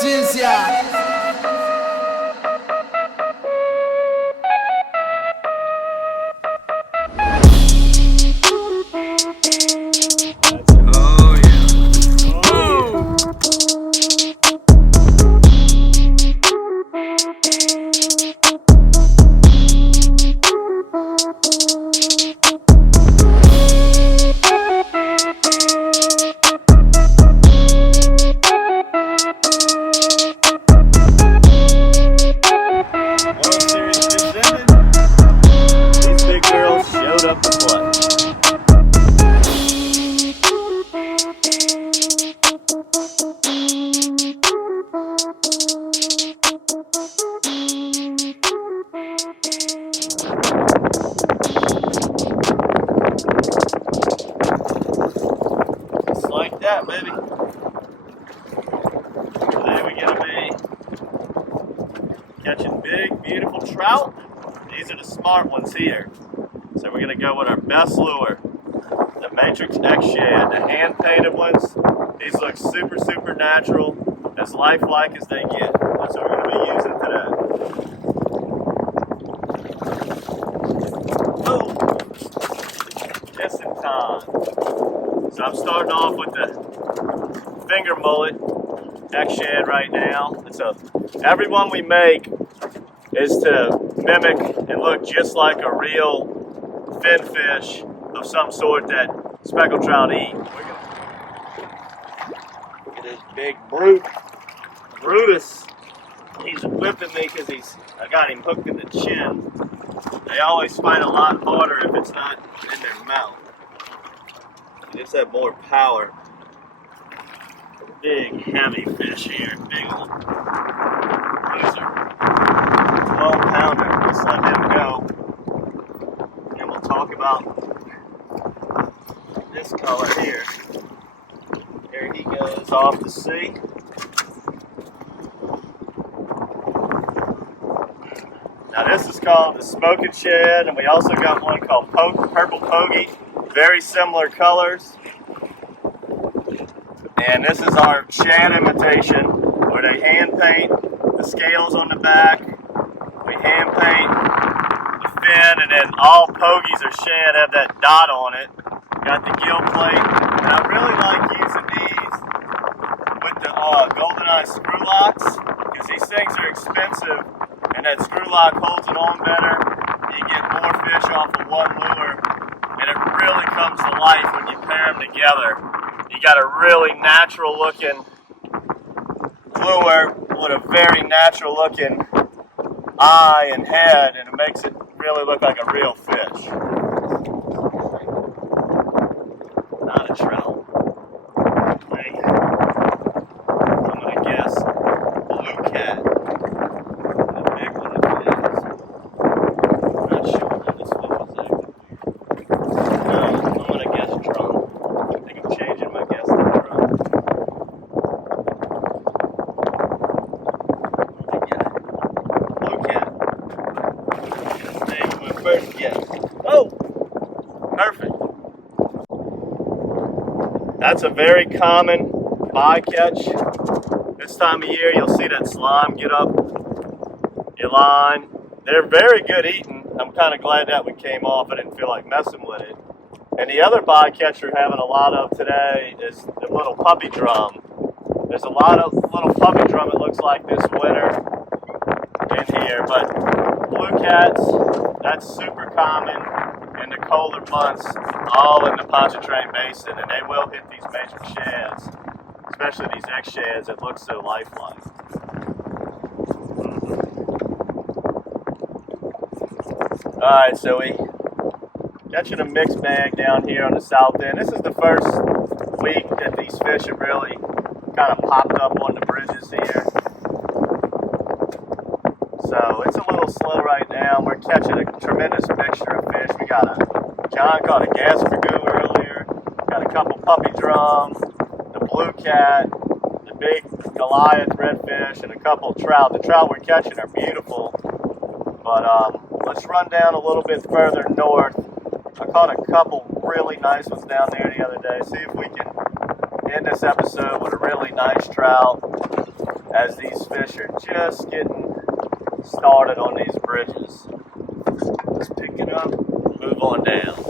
Ciencia. That, baby. Today we're gonna be catching big, beautiful trout. These are the smart ones here. So we're gonna go with our best lure, the Matrix X Shad, the hand-painted ones. These look super, super natural, as lifelike as they get. That's what we're gonna be using today. Oh, just in time. So I'm starting off with the finger mullet X Shad right now. And so every one we make is to mimic and look just like a real fin fish of some sort that speckled trout eat. Look at this big brute, Brutus. He's whipping me because I got him hooked in the chin. They always fight a lot harder if it's not in their mouth. They just have more power. Big, heavy fish here. Big old loser. 12-pounder. Let's let him go. And we'll talk about this color here. There he goes off to sea. Now this is called the Smoking Shad, and we also got one called Purple Pogie. Very similar colors. And this is our shad imitation, where they hand paint the scales on the back. We hand paint the fin, and then all pogies or shad have that dot on it. Got the gill plate, and I really like using these with the GoldenEye screw locks, because these things are expensive, and that screw lock holds it on better. You get more fish off of one lure, and it really comes to life when you pair them together. You got a really natural looking lure with a very natural looking eye and head, and it makes it really look like a real fish. Not a trout. Hey, I'm gonna guess blue cat. The big one it is. I'm not sure what this fish is actually. No, I'm gonna guess drum. I think I'm changing my guess to drum. Blue cat. Name my first guess. Oh! Perfect. That's a very common bycatch. This time of year, you'll see that slime get up your line. They're very good eating. I'm kind of glad that one came off. I didn't feel like messing with it. And the other bycatch we're having a lot of today is the little puppy drum. There's a lot of little puppy drum, it looks like, this winter in here. But blue cats, that's super common in the colder months, all in the Pontchartrain Basin, and they will hit these major shads, especially these X shads that look so lifelike. Alright, so we catching a mixed bag down here on the south end. This is the first week that these fish have really kind of popped up on the bridges here. So it's a little slow right now. We're catching a tremendous mixture of fish. We got John caught a gas magoo earlier. Got a couple puppy drums, the blue cat, the big Goliath redfish, and a couple trout. The trout we're catching are beautiful. But let's run down a little bit further north. I caught a couple really nice ones down there the other day. See if we can end this episode with a really nice trout as these fish are just getting started on these bridges. Let's pick it up, move on down.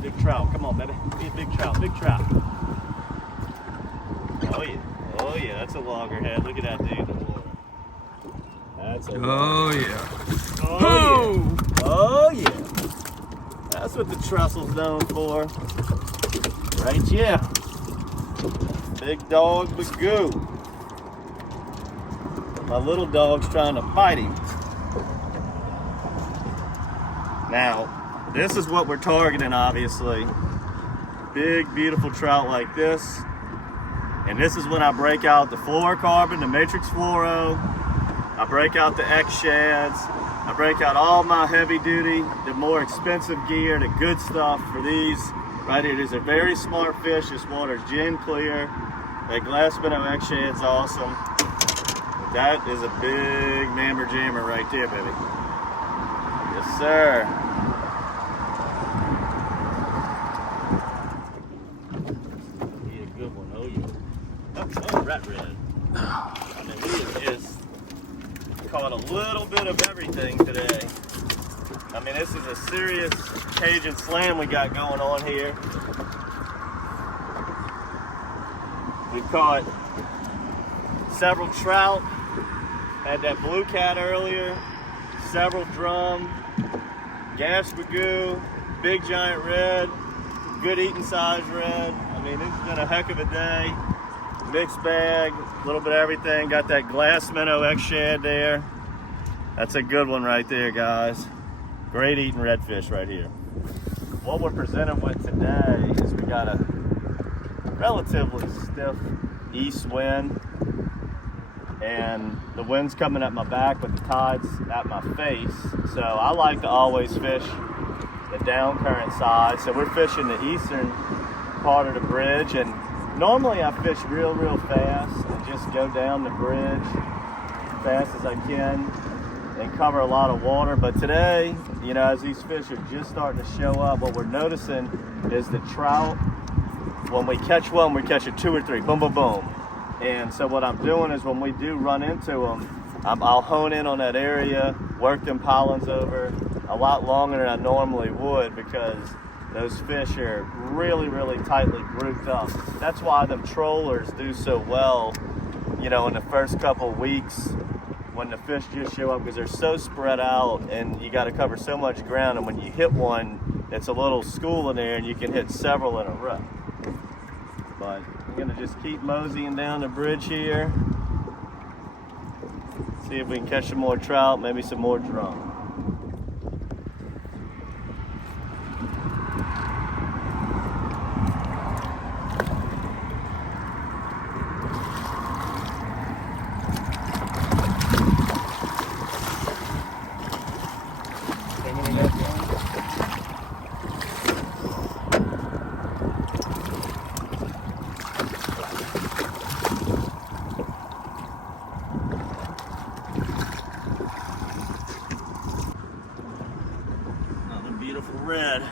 Big trout, come on baby, be a big trout, big trout. Oh yeah, that's a loggerhead. Look at that dude in the water. That's a yeah. Oh yeah. Oh yeah. That's what the trestle's known for. Right, yeah. Big dog magoo. My little dog's trying to bite him. Now, this is what we're targeting, obviously. Big, beautiful trout like this. And this is when I break out the fluorocarbon, the matrix fluoro. I break out the X shads. I break out all my heavy duty, the more expensive gear, the good stuff for these. Right here, these are very smart fish. This water's gin clear. That glass minnow X shad's awesome. But that is a big mammer jammer right there, baby. Yes, sir. Rat red. I mean, we have just caught a little bit of everything today. I mean, this is a serious Cajun slam we got going on here. We've caught several trout, had that blue cat earlier, several drum, gas magoo, big giant red, good eating size red. I mean, it's been a heck of a day. Mixed bag, a little bit of everything. Got that glass minnow X shad there. That's a good one right there, guys. Great eating redfish right here. What we're presented with today is we got a relatively stiff east wind, and the wind's coming at my back, but the tide's at my face. So I like to always fish the down current side. So we're fishing the eastern part of the bridge, and normally I fish real fast and just go down the bridge as fast as I can and cover a lot of water. But today, you know, as these fish are just starting to show up, what we're noticing is the trout, when we catch one, we catch a 2 or 3, boom, boom, boom. And so what I'm doing is when we do run into them, I'll hone in on that area, work them pollens over a lot longer than I normally would, because those fish are really tightly grouped up. That's why them trollers do so well, you know, in the first couple weeks when the fish just show up, because they're so spread out and you got to cover so much ground. And when you hit one, it's a little school in there and you can hit several in a row. But I'm gonna just keep moseying down the bridge here. See if we can catch some more trout, maybe some more drum. Red.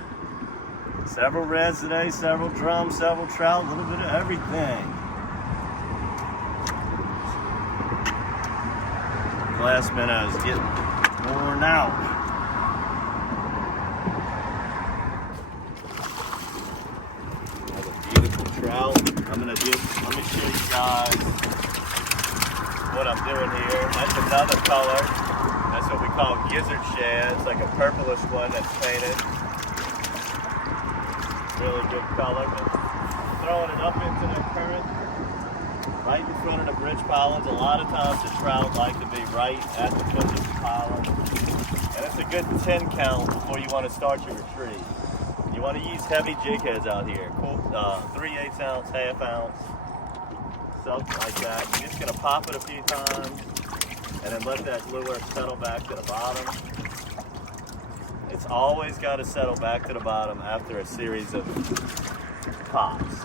Several reds today, several drums, several trout, a little bit of everything. Glass minnows getting worn out. Another beautiful trout. Let me show you guys what I'm doing here. That's another color. That's what we call gizzard shad. It's like a purplish one that's painted. Really good color, but throwing it up into the current, right in front of the bridge pollens. A lot of times the trout like to be right at the foot of the pollen. And it's a good 10 count before you want to start your retrieve. You want to use heavy jig heads out here. Cool, 3/8 ounce, half ounce, something like that. You're just going to pop it a few times and then let that lure settle back to the bottom. It's always got to settle back to the bottom after a series of pops.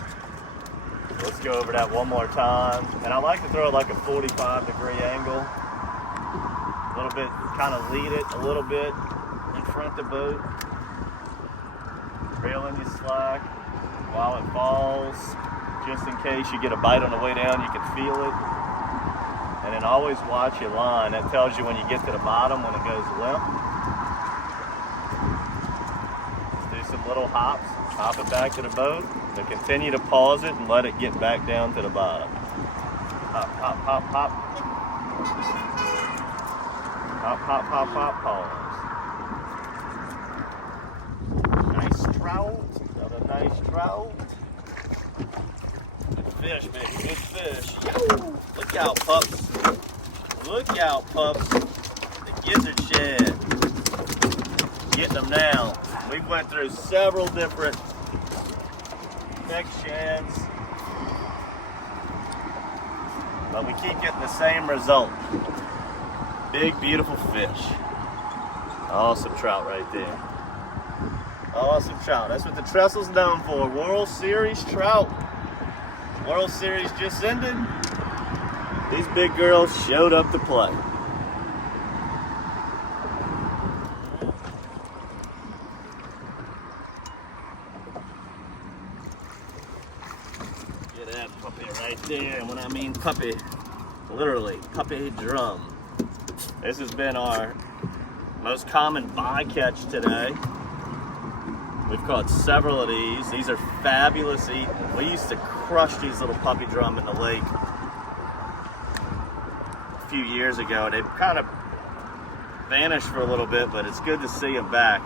Let's go over that one more time. And I like to throw it like a 45-degree angle. little bit, kind of lead it a little bit in front of the boat. Reeling your slack while it falls, just in case you get a bite on the way down, you can feel it. And then always watch your line. That tells you when you get to the bottom, when it goes limp. Just do some little hops, hop it back to the boat, then continue to pause it and let it get back down to the bottom. Hop, hop, hop, hop. Hop, hop, hop, hop, pause. Nice trout, another nice trout. Good fish, baby, good fish. Yo, look out, pups. Look out, pups. The gizzard shad. Getting them now. We went through several different neck shads, but we keep getting the same result. Big, beautiful fish. Awesome trout right there. Awesome trout. That's what the trestle's known for. World Series trout. World Series just ended. These big girls showed up to play. Get that puppy right there. And when I mean puppy, literally, puppy drum. This has been our most common bycatch today. We've caught several of these. These are fabulous eating. We used to crush these little puppy drum in the lake a few years ago. They've kind of vanished for a little bit, but it's good to see them back.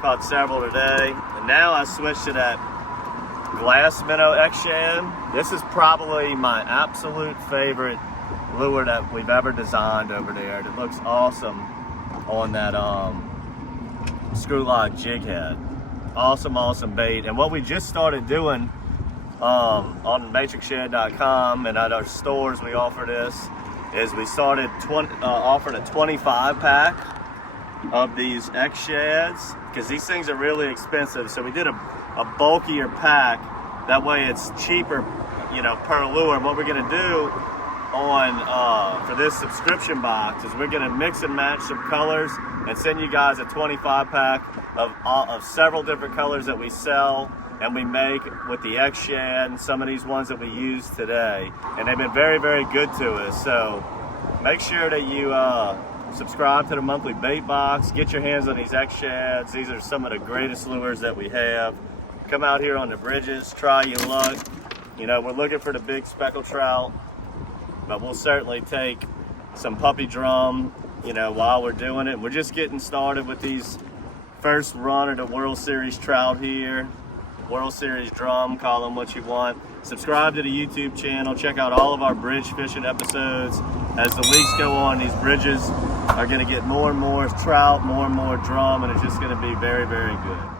Caught several today. And now I switched to that glass minnow X-Shad. This is probably my absolute favorite lure that we've ever designed over there. It looks awesome on that screw lock jig head. Awesome, awesome bait. And what we just started doing on matrixshad.com and at our stores, we offer this, is we started offering a 25 pack of these X-Shads, because these things are really expensive. So we did a bulkier pack. That way it's cheaper, you know, per lure. And what we're gonna do on for this subscription box is we're gonna mix and match some colors and send you guys a 25 pack of several different colors that we sell and we make with the X-Shad and some of these ones that we use today. And they've been very, very good to us. So make sure that you subscribe to the monthly bait box, get your hands on these X-Shads. These are some of the greatest lures that we have. Come out here on the bridges, try your luck. You know, we're looking for the big speckled trout, but we'll certainly take some puppy drum, you know, while we're doing it. We're just getting started with these first run of the World Series trout here. World Series drum, call them what you want. Subscribe to the YouTube channel. Check out all of our bridge fishing episodes. As the weeks go on, these bridges are gonna get more and more trout, more and more drum, and it's just gonna be very, very good.